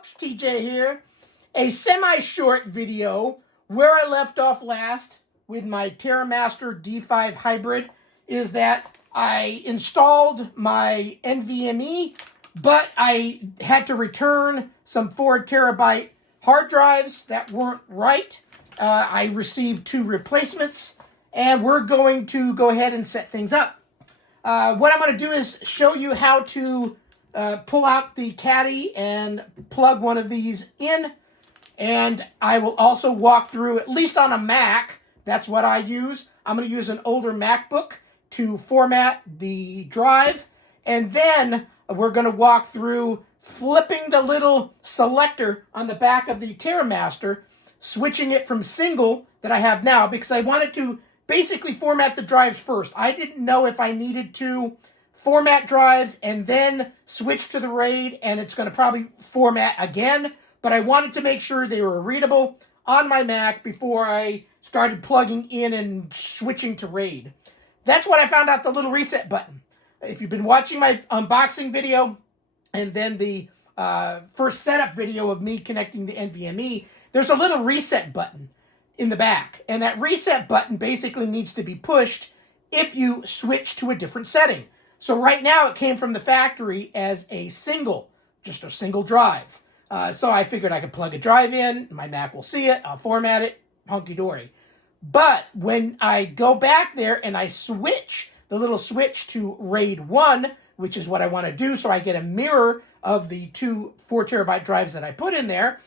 folks, TJ here. A semi-short video where I left off last with my Terra-Master D5 hybrid is that I installed my NVMe, but I had to return some 4 terabyte hard drives that weren't right. I received 2 replacements, and we're going to go ahead and set things up. What I'm going to do is show you how to pull out the caddy and plug one of these in. And I will also walk through, at least on a Mac, that's what I use. I'm going to use an older MacBook to format the drive. And then we're going to walk through flipping the little selector on the back of the Terramaster, switching it from single that I have now, because I wanted to basically format the drives first. I didn't know if I needed to format drives and then switch to the RAID, and it's going to probably format again. But I wanted to make sure they were readable on my Mac before I started plugging in and switching to RAID. That's what I found out, the little reset button. If you've been watching my unboxing video and then the first setup video of me connecting to NVMe, there's a little reset button in the back. And that reset button basically needs to be pushed if you switch to a different setting. So right now it came from the factory as a single, just a single drive. So I figured I could plug a drive in, my Mac will see it, I'll format it, hunky-dory. But when I go back there and I switch, the little switch to RAID 1, which is what I want to do, so I get a mirror of the 2 4 terabyte drives that I put in there,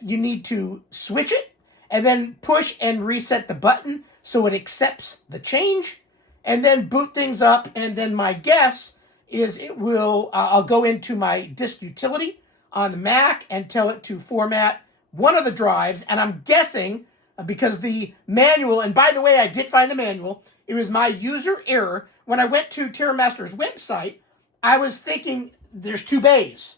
you need to switch it and then push and reset the button so it accepts the change, and then boot things up. And then my guess is it will, I'll go into my disk utility on the Mac and tell it to format one of the drives. And I'm guessing, because the manual, and by the way, I did find the manual, it was my user error. When I went to Terramaster's website, I was thinking there's 2 bays.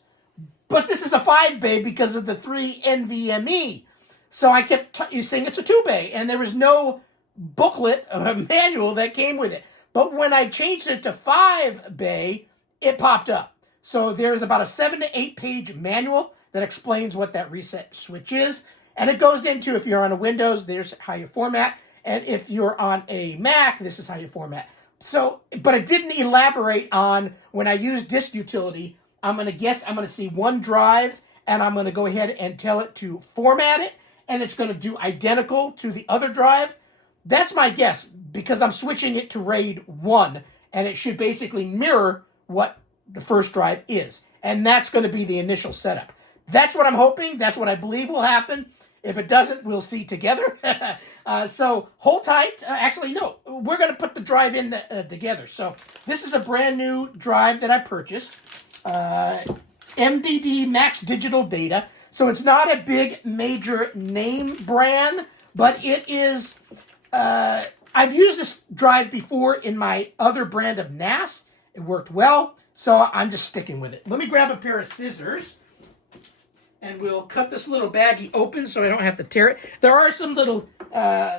But this is a 5 bay because of the 3 NVMe. So I kept saying it's a 2 bay, and there was no booklet or manual that came with it. But when I changed it to 5 bay, it popped up. So there's about a 7 to 8 page manual that explains what that reset switch is. And it goes into, if you're on a Windows, there's how you format. And if you're on a Mac, this is how you format. So, but it didn't elaborate on when I use disk utility. I'm going to guess I'm going to see 1 drive, and I'm going to go ahead and tell it to format it. And it's going to do identical to the other drive. That's my guess, because I'm switching it to RAID 1. And it should basically mirror what the first drive is. And that's going to be the initial setup. That's what I'm hoping. That's what I believe will happen. If it doesn't, we'll see together. So hold tight. Actually, no. We're going to put the drive in together. So this is a brand new drive that I purchased. MDD Max Digital Data. So it's not a big major name brand, but it is... I've used this drive before in my other brand of NAS. It worked well, so I'm just sticking with it. Let me grab a pair of scissors, and we'll cut this little baggie open so I don't have to tear it. There are some little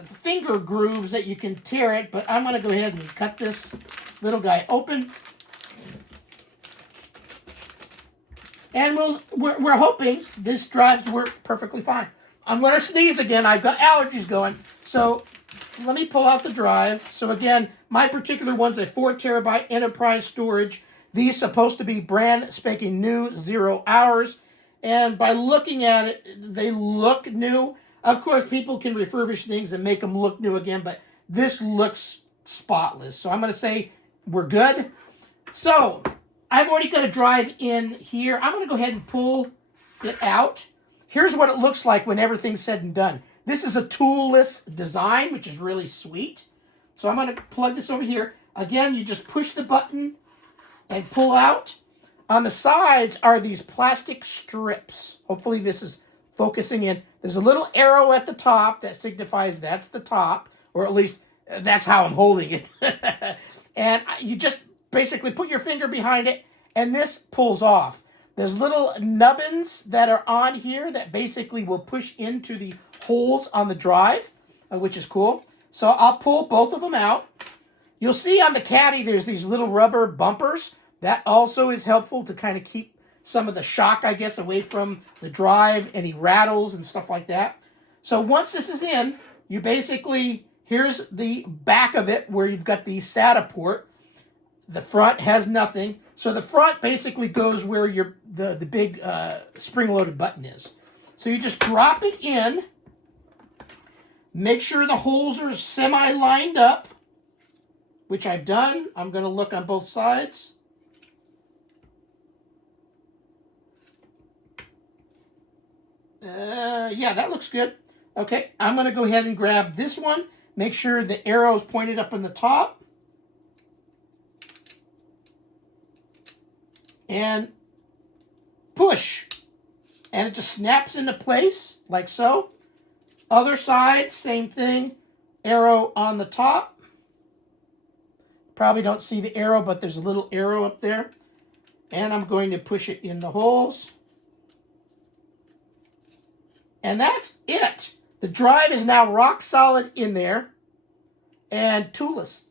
finger grooves that you can tear it, but I'm going to go ahead and cut this little guy open. And we're hoping this drives work perfectly fine. I'm going to sneeze again. I've got allergies going. So let me pull out the drive. So again, my particular one's a 4 terabyte enterprise storage. These supposed to be brand spanking new, 0 hours. And by looking at it, they look new. Of course, people can refurbish things and make them look new again, but this looks spotless. So I'm going to say we're good. So I've already got a drive in here. I'm going to go ahead and pull it out. Here's what it looks like when everything's said and done. This is a toolless design, which is really sweet. So I'm going to plug this over here. Again, you just push the button and pull out. On the sides are these plastic strips. Hopefully this is focusing in. There's a little arrow at the top that signifies that's the top, or at least that's how I'm holding it. And you just basically put your finger behind it, and this pulls off. There's little nubbins that are on here that basically will push into the holes on the drive, which is cool. So I'll pull both of them out. You'll see on the caddy there's these little rubber bumpers. That also is helpful to kind of keep some of the shock, I guess, away from the drive, any rattles and stuff like that. So once this is in, you basically, here's the back of it where you've got the SATA port. The front has nothing. So the front basically goes where the big spring-loaded button is. So you just drop it in. Make sure the holes are semi-lined up, which I've done. I'm going to look on both sides. Yeah, that looks good. Okay, I'm going to go ahead and grab this one. Make sure the arrow is pointed up in the top. And push. And it just snaps into place, like so. Other side, same thing. Arrow on the top. Probably don't see the arrow, but there's a little arrow up there. And I'm going to push it in the holes. And that's it. The drive is now rock solid in there and toolless.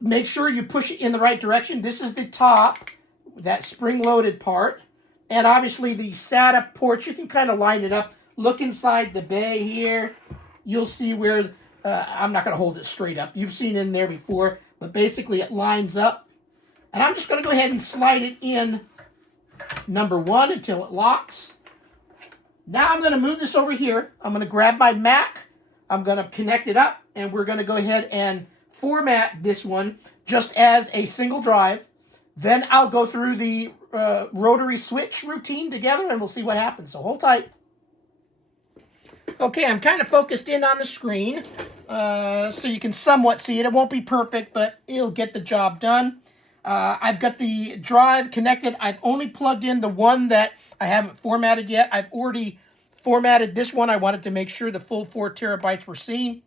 Make sure you push it in the right direction. This is the top, that spring-loaded part. And obviously the SATA ports, you can kind of line it up. Look inside the bay here. You'll see where, I'm not going to hold it straight up. You've seen in there before, but basically it lines up. And I'm just going to go ahead and slide it in number one until it locks. Now I'm going to move this over here. I'm going to grab my Mac. I'm going to connect it up, and we're going to go ahead and format this one just as a single drive. Then I'll go through the rotary switch routine together, and we'll see what happens. So hold tight. Okay, I'm kind of focused in on the screen, so you can somewhat see it. It won't be perfect, but it'll get the job done. I've got the drive connected. I've only plugged in the one that I haven't formatted yet. I've already formatted this one. I wanted to make sure the full 4 terabytes were seen.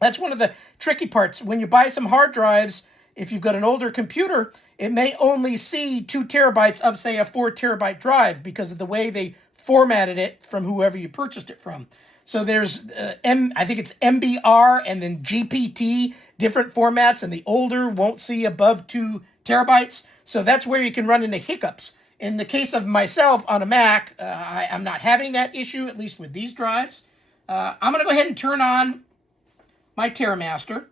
That's one of the tricky parts. When you buy some hard drives, if you've got an older computer, it may only see 2 terabytes of, say, a 4 terabyte drive because of the way they formatted it from whoever you purchased it from. So there's, I think it's MBR and then GPT, different formats, and the older won't see above 2 terabytes. So that's where you can run into hiccups. In the case of myself on a Mac, I'm not having that issue, at least with these drives. I'm going to go ahead and turn on my Terra-Master.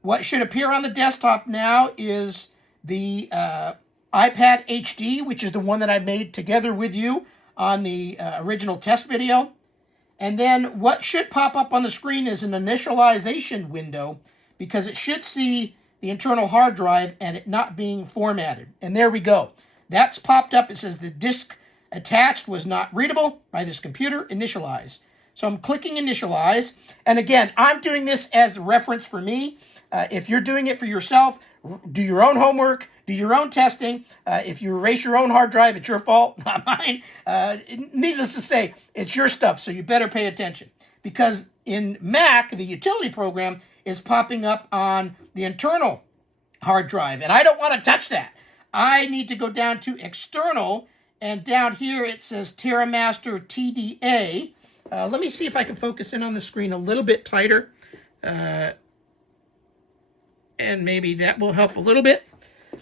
What should appear on the desktop now is the iPad HD, which is the one that I made together with you on the original test video. And then what should pop up on the screen is an initialization window, because it should see the internal hard drive and it not being formatted. And there we go. That's popped up. It says the disk attached was not readable by this computer. Initialize. So I'm clicking initialize. And again, I'm doing this as a reference for me. If you're doing it for yourself, do your own homework, do your own testing. If you erase your own hard drive, it's your fault, not mine. Needless to say, it's your stuff, so you better pay attention. Because in Mac, the utility program is popping up on the internal hard drive, and I don't want to touch that. I need to go down to external, and down here it says Terra-Master TDA. Let me see if I can focus in on the screen a little bit tighter. And maybe that will help a little bit.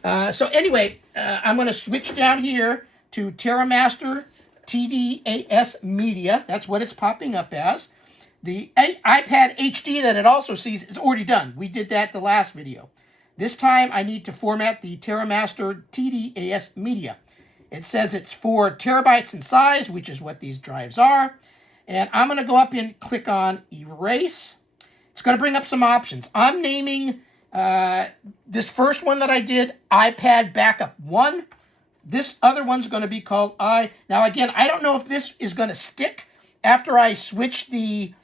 So anyway, I'm going to switch down here to Terramaster TDAS Media. That's what it's popping up as. The iPad HD that it also sees is already done. We did that the last video. This time I need to format the Terramaster TDAS Media. It says it's 4 terabytes in size, which is what these drives are. And I'm going to go up and click on Erase. It's going to bring up some options. I'm naming this first one that I did, iPad Backup 1. This other one's going to be called Now again, I don't know if this is going to stick. After I switch the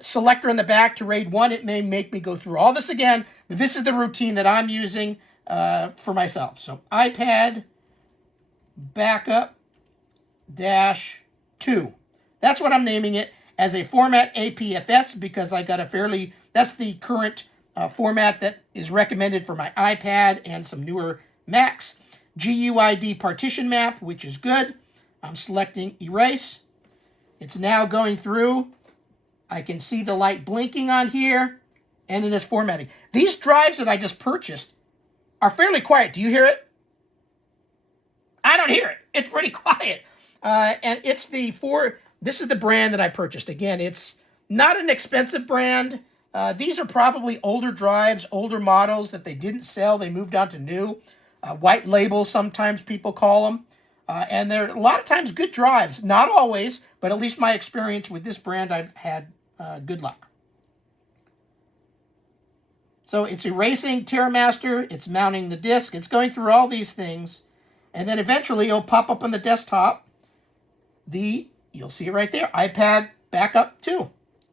selector in the back to RAID 1, it may make me go through all this again. But this is the routine that I'm using for myself. So iPad Backup -2. That's what I'm naming it, as a format APFS, because I got a fairly, that's the current format that is recommended for my iPad and some newer Macs. GUID partition map, which is good. I'm selecting erase. It's now going through. I can see the light blinking on here, and it is formatting. These drives that I just purchased are fairly quiet. Do you hear it? I don't hear it. It's pretty quiet. And it's this is the brand that I purchased. Again, it's not an expensive brand. These are probably older drives, older models that they didn't sell. They moved on to new. White label, sometimes people call them. And they're a lot of times good drives. Not always, but at least my experience with this brand, I've had good luck. So it's erasing Terramaster. It's mounting the disk. It's going through all these things. And then eventually it'll pop up on the desktop. You'll see it right there, iPad backup 2.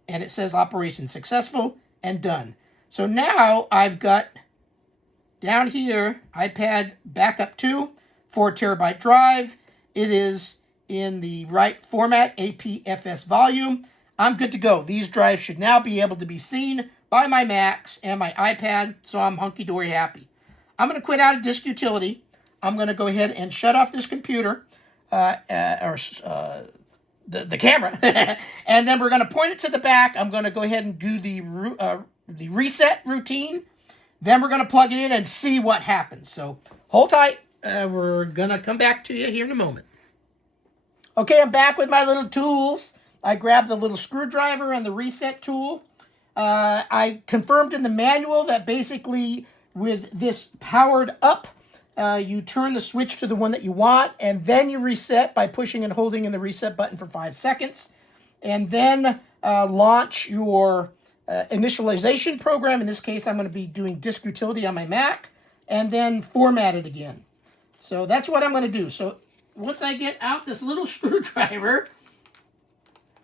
And it says operation successful and done. So now I've got down here, iPad backup 2, 4 terabyte drive. It is in the right format, APFS volume. I'm good to go. These drives should now be able to be seen by my Macs and my iPad, so I'm hunky-dory happy. I'm going to quit out of disk utility. I'm going to go ahead and shut off this computer, the camera, and then we're going to point it to the back. I'm going to go ahead and do the reset routine. Then we're going to plug it in and see what happens. So hold tight. We're going to come back to you here in a moment. Okay, I'm back with my little tools. I grabbed the little screwdriver and the reset tool. I confirmed in the manual that basically with this powered up, you turn the switch to the one that you want, and then you reset by pushing and holding in the reset button for 5 seconds. And then launch your initialization program. In this case, I'm going to be doing disk utility on my Mac, and then format it again. So that's what I'm going to do. So once I get out this little screwdriver,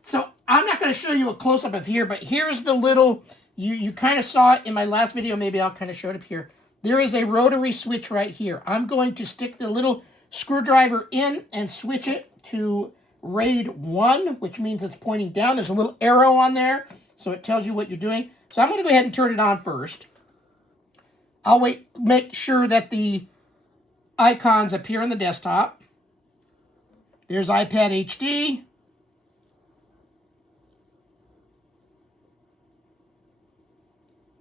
so I'm not going to show you a close-up of here, but here's the little, you kind of saw it in my last video. Maybe I'll kind of show it up here. There is a rotary switch right here. I'm going to stick the little screwdriver in and switch it to RAID 1, which means it's pointing down. There's a little arrow on there, so it tells you what you're doing. So I'm going to go ahead and turn it on first. I'll make sure that the icons appear on the desktop. There's iPad HD.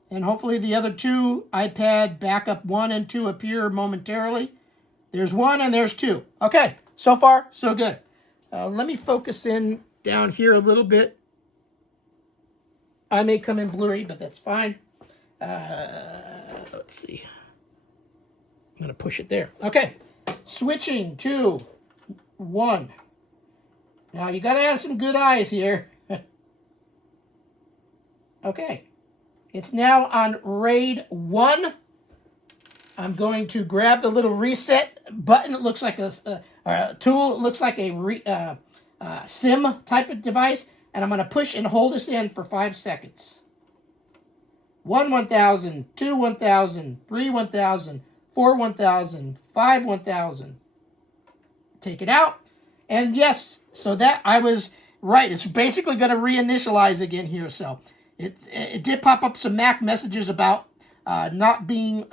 And hopefully the other two, iPad backup 1 and 2, appear momentarily. There's 1 and there's 2. Okay, so far, so good. Let me focus in down here a little bit. I may come in blurry, but that's fine. Let's see. I'm going to push it there. Okay, switching to 1. Now, you got to have some good eyes here. Okay. It's now on RAID 1. I'm going to grab the little reset button. It looks like a tool. It looks like a SIM type of device. And I'm going to push and hold this in for 5 seconds. 1, 1000, 2, 1000, 3, 1000, 4, 1000, 5, 1000. Take it out. And yes, so that I was right. It's basically going to reinitialize again here. So it did pop up some Mac messages about not being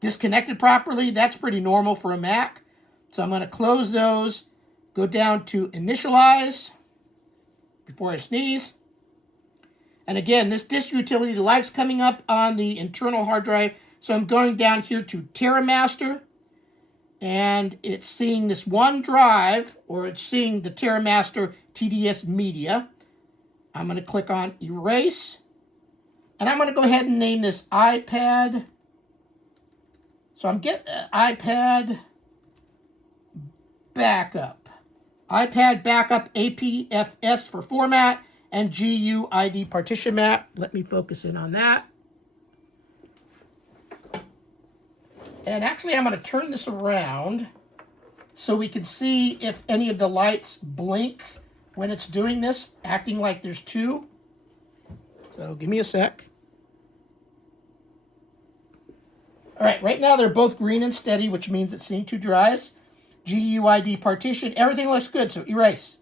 disconnected properly. That's pretty normal for a Mac. So I'm going to close those, go down to initialize before I sneeze. And again, this disk utility likes coming up on the internal hard drive. So I'm going down here to Terra-Master. And it's seeing this one drive, or it's seeing the Terramaster TDS media. I'm going to click on Erase. And I'm going to go ahead and name this iPad. So I'm getting iPad Backup. iPad Backup APFS for format and GUID partition map. Let me focus in on that. And actually, I'm going to turn this around so we can see if any of the lights blink when it's doing this, acting like there's 2. So give me a sec. All right now they're both green and steady, which means it's seeing 2 drives. GUID partition, everything looks good, so erase.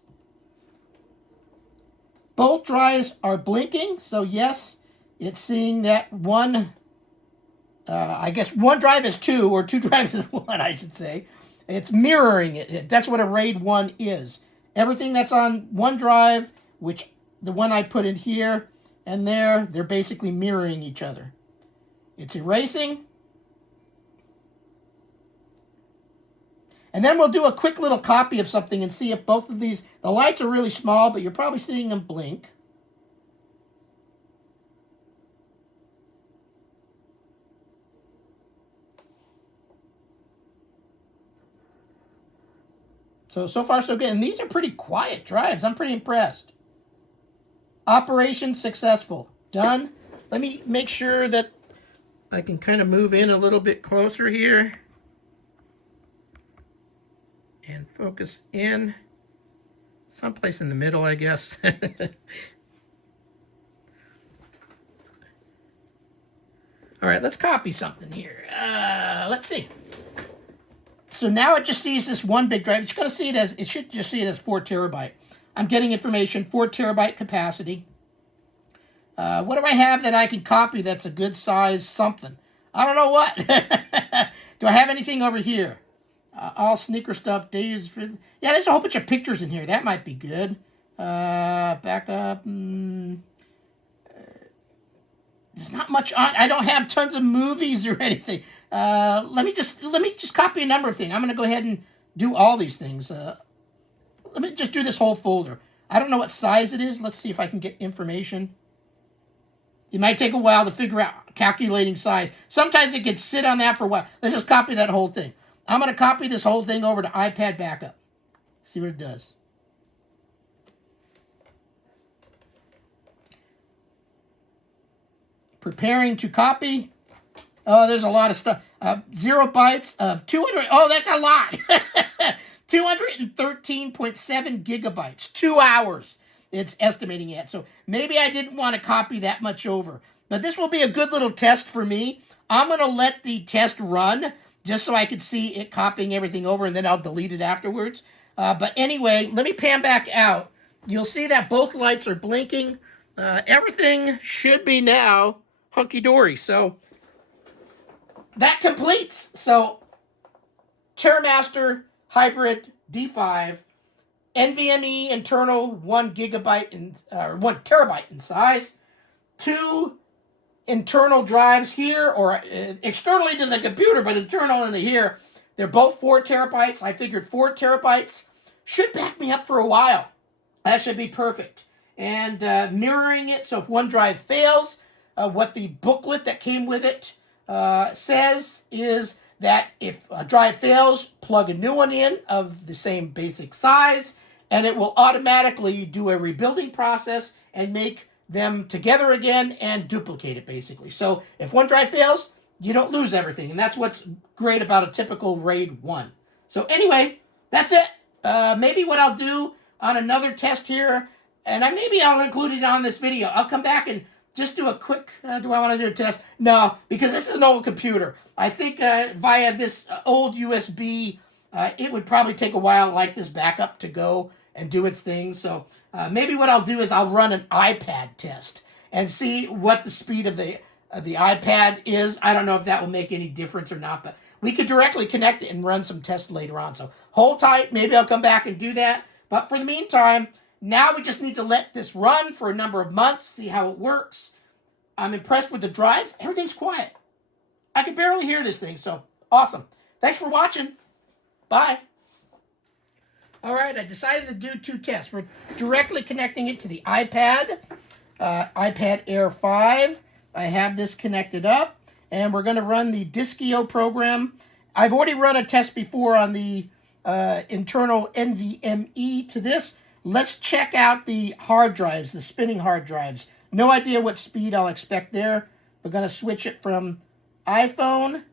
Both drives are blinking, so yes, it's seeing that one. I guess one drive is 2, or 2 drives is 1, I should say. It's mirroring it. That's what a RAID 1 is. Everything that's on one drive, which the one I put in here and there, they're basically mirroring each other. It's erasing. And then we'll do a quick little copy of something and see if both of these, the lights are really small, but you're probably seeing them blink. So far so good. And these are pretty quiet drives. I'm pretty impressed. Operation successful. Done. Let me make sure that I can kind of move in a little bit closer here. And focus in. Someplace in the middle, I guess. All right, let's copy something here. Let's see. So now it just sees this one big drive. It's going to see it as, it should just see it as 4 terabyte. I'm getting information, 4 terabyte capacity. What do I have that I can copy that's a good size something? I don't know what. Do I have anything over here? All sneaker stuff, days for... Yeah, there's a whole bunch of pictures in here. That might be good. Backup. There's not much on. I don't have tons of movies or anything. Let me just copy a number of things. I'm going to go ahead and do all these things. Let me just do this whole folder. I don't know what size it is. Let's see if I can get information. It might take a while to figure out calculating size. Sometimes it can sit on that for a while. Let's just copy that whole thing. I'm going to copy this whole thing over to iPad backup. See what it does. Preparing to copy. Oh, there's a lot of stuff. 0 bytes of 200. Oh, that's a lot. 213.7 gigabytes. 2 hours. It's estimating it. So maybe I didn't want to copy that much over. But this will be a good little test for me. I'm going to let the test run just so I can see it copying everything over, and then I'll delete it afterwards. But anyway, let me pan back out. You'll see that both lights are blinking. Everything should be now hunky-dory. So that completes. So Terra-Master Hybrid D5, NVMe internal 1 gigabyte in, 1 terabyte in size, 2 internal drives here, or externally to the computer, but internal in the here. They're both 4 terabytes. I figured 4 terabytes should back me up for a while. That should be perfect. And mirroring it, so if one drive fails, what the booklet that came with it says is that if a drive fails, plug a new one in of the same basic size, and it will automatically do a rebuilding process and make them together again and duplicate it, basically. So if one drive fails, you don't lose everything, and that's what's great about a typical RAID 1. So anyway, that's it. Maybe what I'll do on another test here, and maybe I'll include it on this video. I'll come back and just do a quick, do I want to do a test? No, because this is an old computer. I think via this old USB, it would probably take a while like this backup to go and do its thing. So maybe what I'll do is I'll run an iPad test and see what the speed of the iPad is. I don't know if that will make any difference or not, but we could directly connect it and run some tests later on. So hold tight. Maybe I'll come back and do that. But for the meantime, now we just need to let this run for a number of months, see how it works. I'm impressed with the drives. Everything's quiet. I can barely hear this thing, so awesome. Thanks for watching. Bye. All right, I decided to do 2 tests. We're directly connecting it to the iPad, iPad Air 5. I have this connected up, and we're going to run the Diskio program. I've already run a test before on the internal NVMe to this. Let's check out the hard drives, the spinning hard drives. No idea what speed I'll expect there. We're going to switch it from iPhone,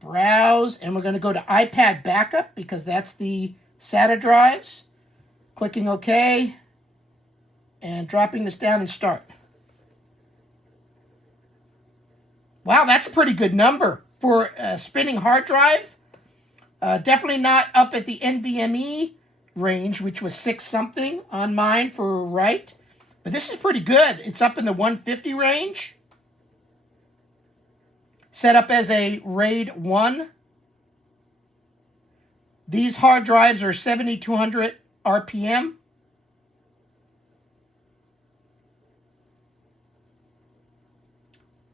browse, and we're going to go to iPad backup because that's the SATA drives. Clicking OK, and dropping this down and start. Wow, that's a pretty good number for a spinning hard drive. Definitely not up at the NVMe range, which was 6 something on mine for write. But this is pretty good. It's up in the 150 range. Set up as a RAID 1. These hard drives are 7200 RPM.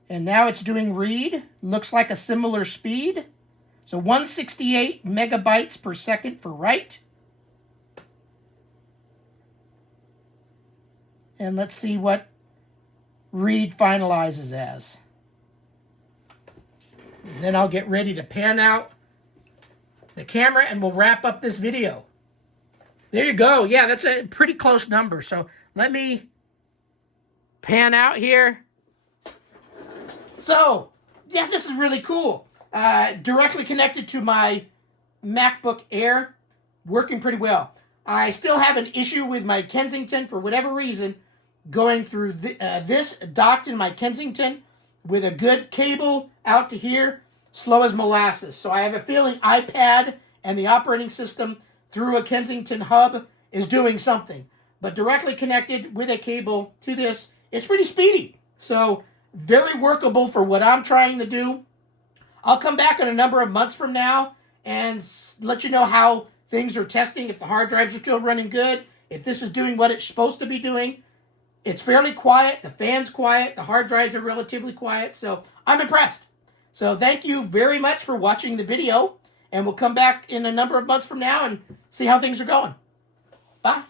And now it's doing read. Looks like a similar speed. So 168 megabytes per second for write. And let's see what read finalizes as. And then I'll get ready to pan out the camera and we'll wrap up this video. There you go. Yeah, that's a pretty close number. So let me pan out here. So, yeah, this is really cool. Directly connected to my MacBook Air, working pretty well. I still have an issue with my Kensington for whatever reason, going through this docked in my Kensington with a good cable out to here, slow as molasses. So I have a feeling iPad and the operating system through a Kensington hub is doing something. But directly connected with a cable to this, it's pretty speedy. So very workable for what I'm trying to do. I'll come back in a number of months from now and let you know how things are testing, if the hard drives are still running good, if this is doing what it's supposed to be doing. It's fairly quiet. The fan's quiet. The hard drives are relatively quiet. So I'm impressed. So thank you very much for watching the video. And we'll come back in a number of months from now and see how things are going. Bye.